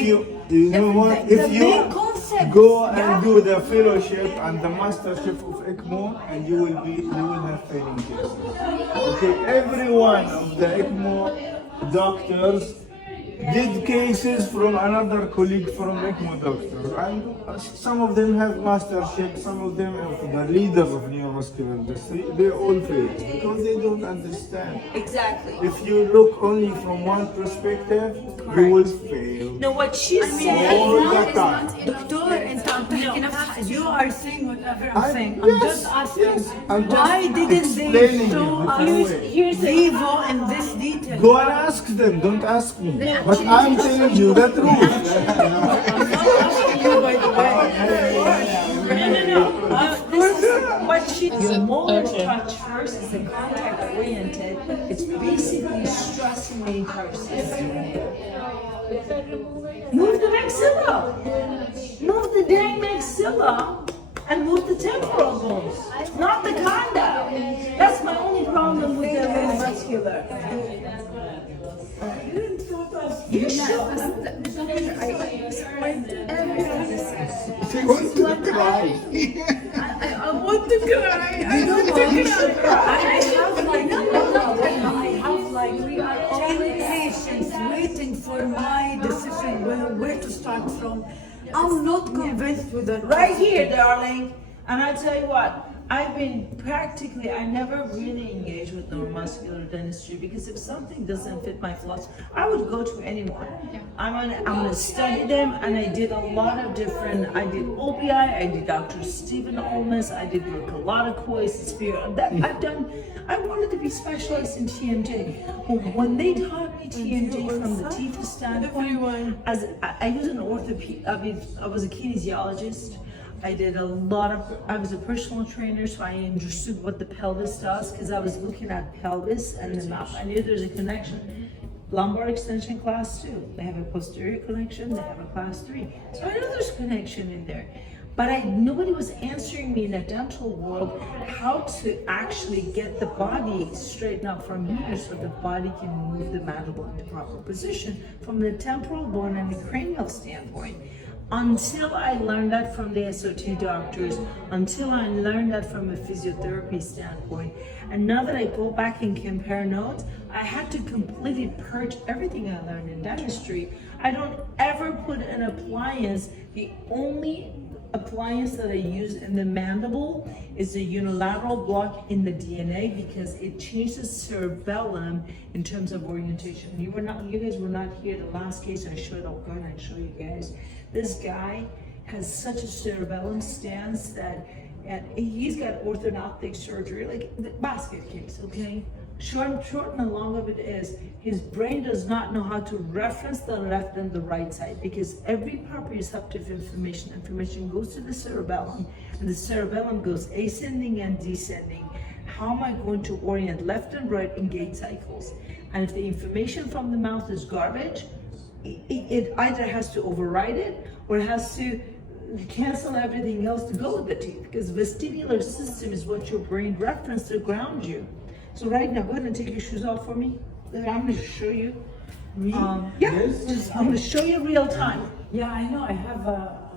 you know what? everything. If The you main concept. go and yeah. do the fellowship and the mastership of ECMO, and you will have failing cases. Okay, every one of the ECMO doctors did cases from another colleague from ECMO doctor, and some of them have mastership, some of them are the leaders of neuromuscular industry. They all fail because they don't understand. Exactly. If you look only from one perspective, you will fail No, what she's all saying. the time. Doctor, انت عم تحكي نفس you are saying whatever I'm saying. I'm Yes, just asking yes, I'm just why didn't they explaining show it. us Here's the Vivo in this detail? Go and ask them, don't ask me. But I'm telling you the truth. I'm not asking you by the way. No. This is what she. Your molar touch first is a contact oriented. It's basically stressing our system. Move the maxilla. Move the dang maxilla and move the temporal bones, not the condyle. That's my only problem with the neuromuscular. You should. She wants to cry. I want to cry. I don't want to cry. I have like 10 patients waiting for my decision where to start from. I'm not convinced with that. Right here, darling. And I tell you what, I never really engaged with neuromuscular dentistry because if something doesn't fit my flaws, I would go to anyone. I'm gonna study them, and I did a lot of different. I did OBI, I did Dr. Stephen Olmes, I did Colada Spear. I wanted to be specialized in TMJ. When they taught me TMJ from the TIFA standpoint, I was an orthopedic. I was a kinesiologist. I was a personal trainer, so I understood what the pelvis does because I was looking at pelvis and the mouth. I knew there's a connection. Lumbar extension class 2. They have a posterior connection, they have a class 3. So I know there's a connection in there. But nobody was answering me in the dental world how to actually get the body straightened up from here so the body can move the mandible into proper position from the temporal bone and the cranial standpoint. Until I learned that from the SOT doctors, until I learned that from a physiotherapy standpoint. And now that I go back and compare notes, I had to completely purge everything I learned in dentistry. I don't ever put an appliance. The only appliance that I use in the mandible is the unilateral block in the DNA because it changes cerebellum in terms of orientation. You guys were not here the last case I showed. I'll go ahead and show you guys. This guy has such a cerebellum stance that, and he's got orthodontic surgery, like the basket case, okay? Short and the long of it is, his brain does not know how to reference the left and the right side because every proprioceptive information goes to the cerebellum, and the cerebellum goes ascending and descending. How am I going to orient left and right in gait cycles? And if the information from the mouth is garbage, it either has to override it or it has to cancel everything else to go with the teeth because vestibular system is what your brain references to ground you. So right now, go ahead and take your shoes off for me. I'm going to show you. I'm going to show you real time. Yeah, I know. I have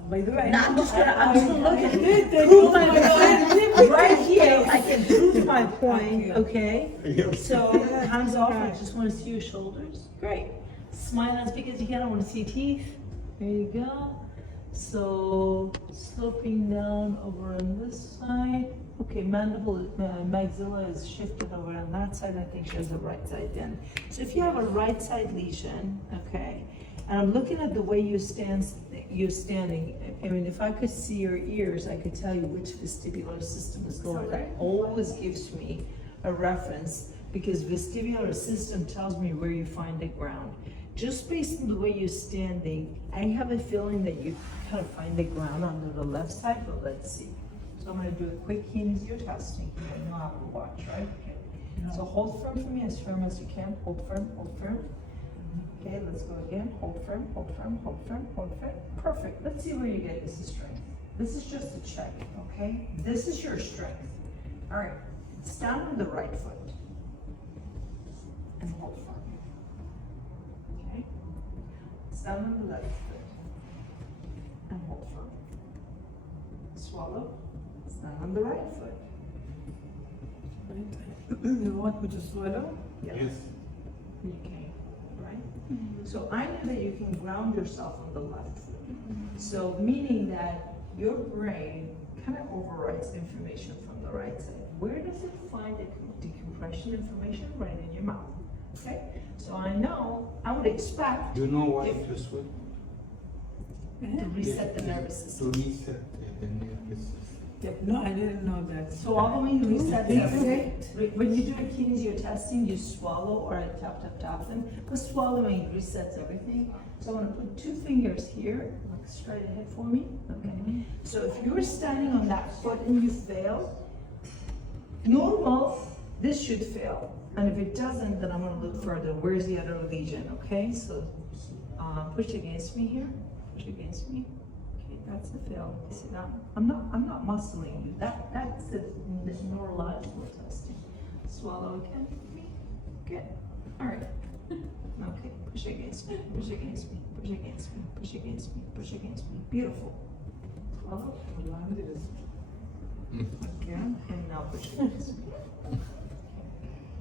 by the way, I'm just gonna look at it. Prove my point. Right here, I can prove my point, okay? So, hands off, I just wanna see your shoulders. Great. Smile as big as you can, I wanna see teeth. There you go. So, sloping down over on this side. Okay, maxilla is shifted over on that side. I think she has the right side then. So if you have a right side lesion, okay, and I'm looking at the way you're standing. I mean, if I could see your ears, I could tell you which vestibular system is going. That always gives me a reference because vestibular system tells me where you find the ground. Just based on the way you're standing, I have a feeling that you kind of find the ground under the left side, but let's see. So I'm going to do a quick kinesio testing. I know how to watch, right? Okay. So hold firm as you can. Hold firm, hold firm. Okay, let's go again. Hold firm, hold firm, hold firm, hold firm. Perfect. Let's see where you get this strength. This is just a check, okay? This is your strength. All right, stand on the right foot and hold firm. Okay? Stand on the left foot. And hold firm. Swallow. Stand on the right foot. You want me to swallow? Yes. You can, right? So I know that you can ground yourself on the left foot. So meaning that your brain kind of overrides information from the right side. Where does it find the decompression information? Right in your mouth. Okay? So I know, I would expect You know why to swim? to reset the nervous system. To reset the nervous system. No, I didn't know that. Swallowing resets Reset? everything. When you do a kinesio testing, you swallow or I tap them, but swallowing resets everything. So I want to put 2 fingers here, like straight ahead for me. Okay. So if you're standing on that foot and you fail, normal, this should fail. And if it doesn't, then I'm going to look further. Where's the other lesion? Okay. So push against me here. Push against me. That's the fail. You see that? I'm not muscling you. That's the neurological testing. Swallow again. Good. All right. Okay. Push against me. Push against me. Push against me. Push against me. Push against me. Beautiful. Swallow. Again. And now push against me.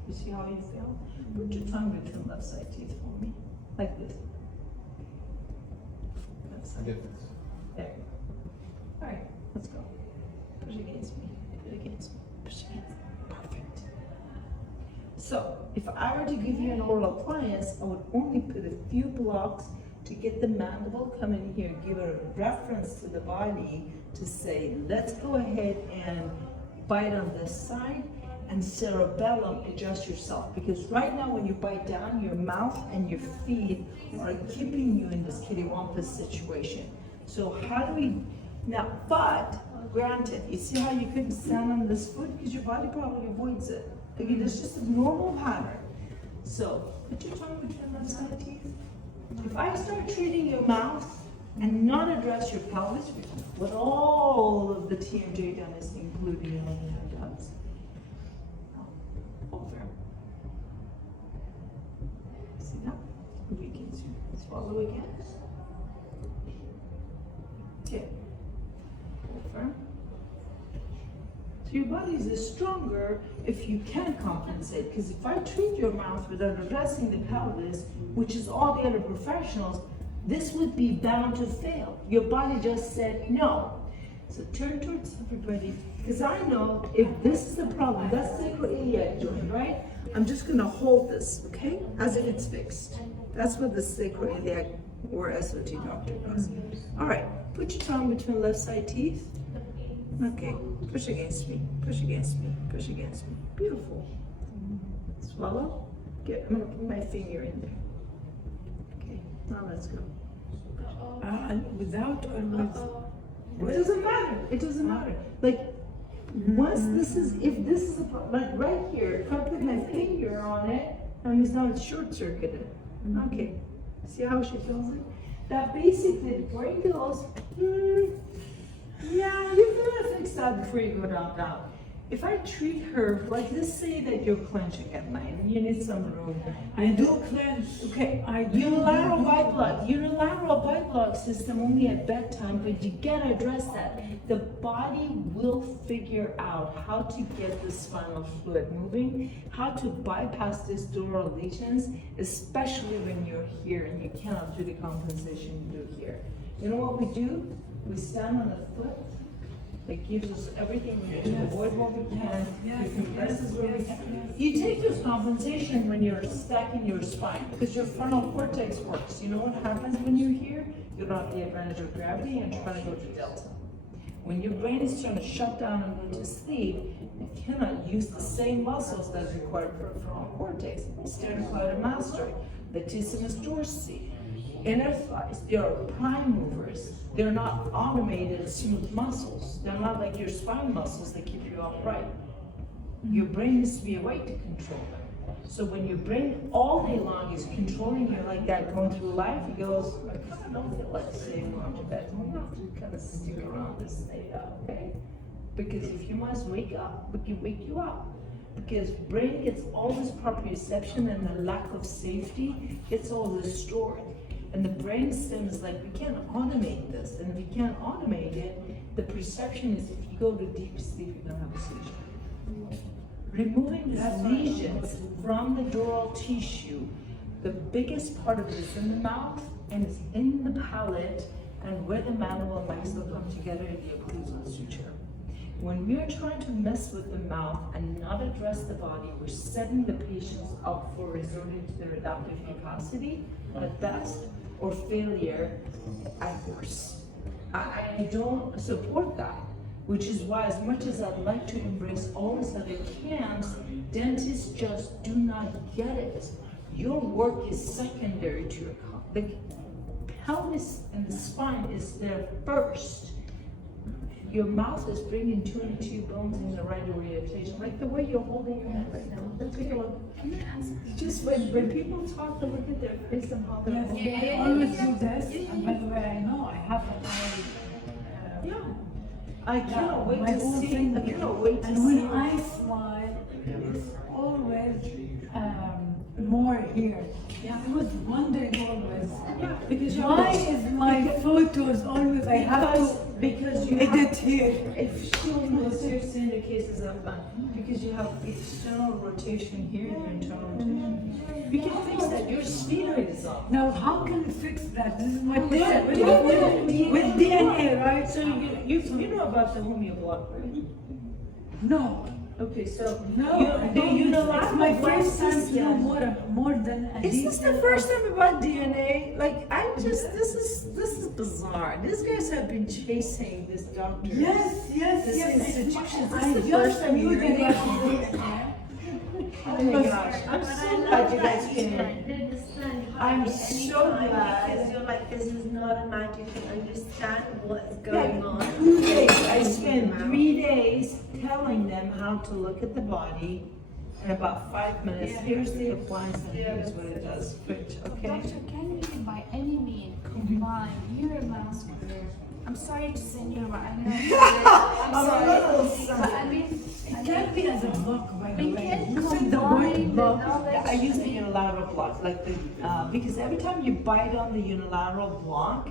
You see how you feel? Put your tongue between left side teeth for me. Like this. Left side. There. All right, let's go. Push against me, push against me, push against me. Perfect. So, if I were to give you an oral appliance, I would only put a few blocks to get the mandible come in here, give a reference to the body to say, let's go ahead and bite on this side, and cerebellum, adjust yourself. Because right now when you bite down, your mouth and your feet are keeping you in this kittywampus situation. So how do we, now, but granted, you see how you couldn't stand on this foot? Because your body probably avoids it. Again, it's just a normal pattern. So put your tongue between left side teeth. If I start treating your mouth and not address your pelvis, which is what all of the TMJ dentists, including your does, over. See that? Weakens you. Swallow again. Okay. Over. So your body is stronger if you can compensate. Because if I treat your mouth without addressing the pelvis, which is all the other professionals, this would be bound to fail. Your body just said no. So turn towards everybody. Because I know if this is the problem, that's sacroiliac joint, right? I'm just going to hold this, okay? As if it's fixed. That's what the sacroiliac or SOT doctor does. All right. Put your tongue between left side teeth. Okay, push against me, push against me, push against me. Beautiful. Swallow. Good. I'm gonna put my finger in there. Okay, now let's go. Without or with? It doesn't matter. It doesn't matter. Like, once this is, if this is a problem, like right here, if I put my finger on it, and now it's short circuited. Okay. See how she feels it? That basically the brain goes, yeah, you're gonna fix that before you go down. If I treat her, like let's say that you're clenching at night and you need some room. I do clench. Okay, I do. unilateral bite block system only at bedtime, but you gotta address that. The body will figure out how to get the spinal fluid moving, how to bypass these dural lesions, especially when you're here and you cannot do the compensation you do here. You know what we do? We stand on the foot. That gives us everything we need to avoid what we can. We compress as where we can. You take this compensation when you're stacking your spine because your frontal cortex works. You know what happens when you're here? You don't have the advantage of gravity and trying to go to delta. When your brain is trying to shut down and go to sleep, you cannot use the same muscles that's required for a frontal cortex. Sternocleidomastoid, latissimus dorsi, inner thighs, they are prime movers. They're not automated, smooth muscles. They're not like your spine muscles that keep you upright. Your brain needs to be awake to control them. So when your brain all day long is controlling you like that, going through life, it goes, I kind of don't feel like staying going to bed. We have to kind of stick around this theta, okay? Because if you must wake up, we can wake you up. Because brain gets all this proprioception and the lack of safety gets all this stored. And the brainstem is like, we can't automate this. And if you can't automate it, the perception is if you go to deep sleep, you're gonna have a seizure. Removing these lesions from the dural tissue, the biggest part of it is in the mouth and it's in the palate and where the mandible and maxilla come together in the occlusal suture. When we are trying to mess with the mouth and not address the body, we're setting the patients up for resorting to their adaptive capacity at best or failure at worst. I don't support that, which is why as much as I'd like to embrace all these other camps, dentists just do not get it. Your work is secondary to your the pelvis and the spine is there first. Your mouth is bringing 2 and 2 bones in the right orientation, like the way you're holding your head right now. Let's take a look. Just when people talk, to look at their face and how they're holding. I always do this, and by the way, I know I have a Yeah. I cannot wait my to whole see. thing I here. cannot wait to And see. when I smile, it's always more here. I was wondering always, Yeah, because why is my photos always I have to because you edit have, here? if showing the standard cases of that, because you have external rotation here and internal rotation. We can fix that. Your sphenoid is off. Now, how can we fix that? This is my With question. With DNA, right? So you know about the homeoblock, right? No. Okay, so No, you, I the don't. unilateral It's my block first time to know system. more than a Is this the detail first of- time about DNA? Like this is bizarre. These guys have been chasing this doctor. Yes, yes, This yes. institution, I this is the just first time knew you're that hearing I Oh my gosh, I'm so glad you guys came. I'm so glad. Because you're like, this is not a matter to understand what's going Yeah, on. 2 days. I spent 3 days telling them how to look at the body in about 5 minutes. Here's the appliance and here's what it does. Great, okay? Doctor, can we by any means combine neuromuscular? I'm sorry to say neuro, I know. I'm sorry. But I mean, It can't be as a block, by the we way. can You said the combine word the block. knowledge. I use the unilateral block, like the, because every time you bite on the unilateral block,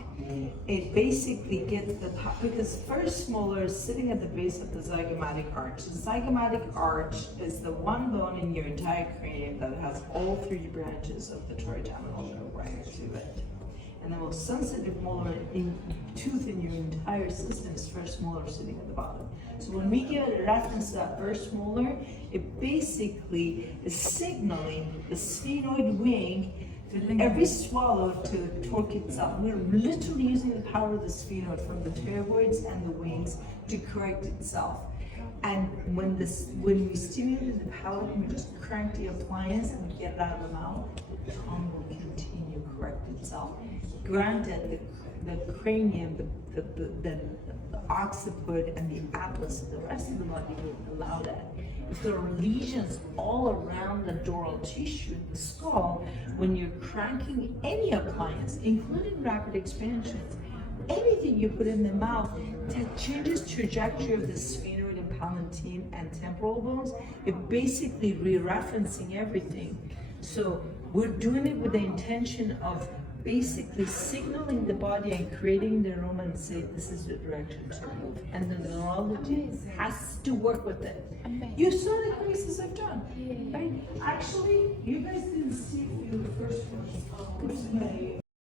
it basically gets the top, because first molar is sitting at the base of the zygomatic arch. The zygomatic arch is the one bone in your entire cranium that has all 3 branches of the trigeminal nerve right to it. And the most sensitive molar tooth in your entire system is first molar sitting at the bottom. So when we give a reference to that first molar, it basically is signaling the sphenoid wing to every swallow to torque itself. We're literally using the power of the sphenoid from the pterygoids and the wings to correct itself. And when we stimulate the palate and we just crank the appliance and get it out of the mouth, the tongue will continue to correct itself. Granted, the cranium, the occiput, and the atlas, the rest of the body will allow that. If there are lesions all around the dural tissue in the skull, when you're cranking any appliance, including rapid expansions, anything you put in the mouth that changes trajectory of the sphenoid and palatine and temporal bones, you're basically re-referencing everything. So we're doing it with the intention of basically signaling the body and creating the room and say this is the direction to move. And the neurologist has to work with it. You saw the cases I've done, right? Actually, you guys didn't see the first one.